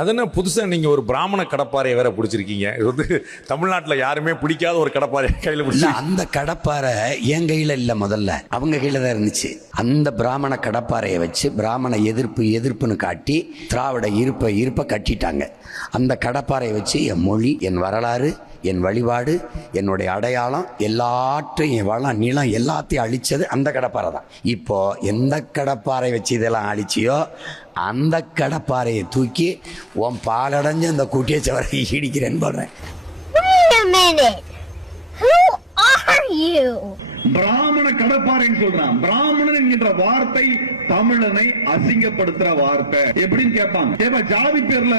அதென்ன புதுசா நீங்க ஒரு பிராமண கடப்பாறையை வேற பிடிச்சிருக்கீங்க. இது வந்து தமிழ்நாட்டில் யாருமே பிடிக்காத ஒரு கடப்பாறையை கையில் பிடிச்சி. அந்த கடப்பாறை என் கையில இல்ல, முதல்ல அவங்க கையில தான் இருந்துச்சு. அந்த பிராமண கடப்பாறையை வச்சு பிராமண எதிர்ப்புன்னு காட்டி திராவிட இருப்பை கட்டிட்டாங்க. அந்த கடப்பாறையை வச்சு என் மொழி, என் வரலாறு, என் வழிபாடு, என்னுடைய அடையாளம் எல்லாற்றையும், என் வளம் நிலம் எல்லாத்தையும் அழிச்சது அந்த கடப்பாறை தான். இப்போ எந்த கடப்பாறை வச்சு இதெல்லாம் அழிச்சியோ அந்த கடப்பாறையை தூக்கி உன் பாலடைஞ்சு அந்த கூட்டிய சவரை இடிக்கிறேன்னு சொல்றேன். பிராமண கடப்பாறைன்னு சொல்றான். பிராமணன் என்கின்ற வார்த்தை தமிழனை அசிங்கப்படுத்துற வார்த்தை. எப்படின்னு கேட்பாங்க. ஜாதி பேர்ல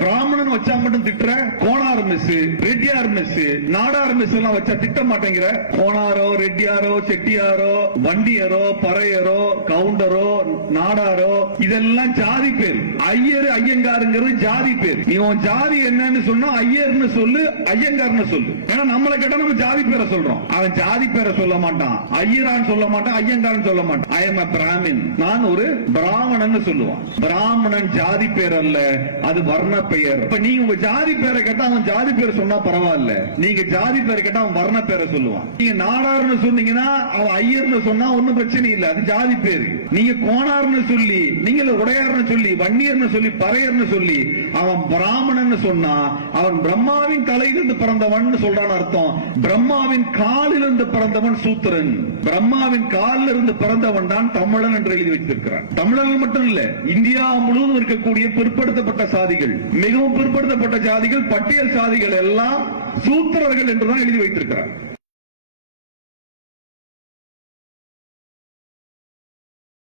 பிராமணன் வச்சா மட்டும் திட்டுற, Konar miss, Reddiyar miss, Nadar miss எல்லாம் வச்சா திட்ட மாட்டேங்கிற. கோனாரோ, ரெட்டியாரோ, செட்டியாரோ, வண்டியரோ, பறையரோ, கவுண்டரோ, நாடாரோ இதெல்லாம் ஜாதி பேர். ஐயர், ஐயங்காருங்கிறது ஜாதி பேர். நீ உன் ஜாதி என்னன்னு சொன்னா ஐயர்னு சொல்லு, ஐயங்கார்னு சொல்லு. ஏன்னா நம்மளை கேட்டா நம்ம ஜாதி பேரை சொல்றோம். அவன் ஜாதி பேரை சொல்ல மாட்டான், ஐயரான்னு சொல்ல மாட்டான், ஐயங்காரன் சொல்ல மாட்டான். ஐ எம் a பிராமின், நான் ஒரு பிராமணன் சொல்லுவான். பிராமணன் ஜாதி பேர் அல்ல, அது வர்ண பெயர். இப்ப நீங்க உங்க ஜாதி பேரை கேட்டா அவன் ஜாதி பேரை சொன்னா பரவாயில்ல, நீங்க ஜாதி பேரை கேட்டா அவன் வர்ண பேரை சொல்லுவான். நீங்க நாடார்னு சொன்னீங்கன்னா அவன் ஐயர்னு சொன்னா ஒன்னும் பிரச்சனை இல்ல, அது ஜாதி பேரு. நீங்க கோனார்னு சொல்லி, நீங்க உடையார்னு சொல்லி, வன்னியர்னு சொல்லி, பறையர்னு சொல்லி அவன் பிராமணன் சொன்னா அவன் பிரம்மாவின் தலையிலிருந்து பிறந்தவன் சொல்றான் அர்த்தம். பிரம்மாவின் காலிலிருந்து பிறந்தவன் சூத்திரன். பிரம்மாவின் காலில் இருந்து பிறந்தவன் தான் தமிழன் என்று எழுதி வைத்திருக்கிறான். தமிழர்கள் மட்டும் இல்ல, இந்தியா முழுவதும் இருக்கக்கூடிய பிற்படுத்தப்பட்ட சாதிகள், மிகவும் பிற்படுத்தப்பட்ட ஜாதிகள், பட்டியல் சாதிகள் எல்லாம் சூத்திரர்கள் என்றுதான் எழுதி வைத்திருக்கிறார்.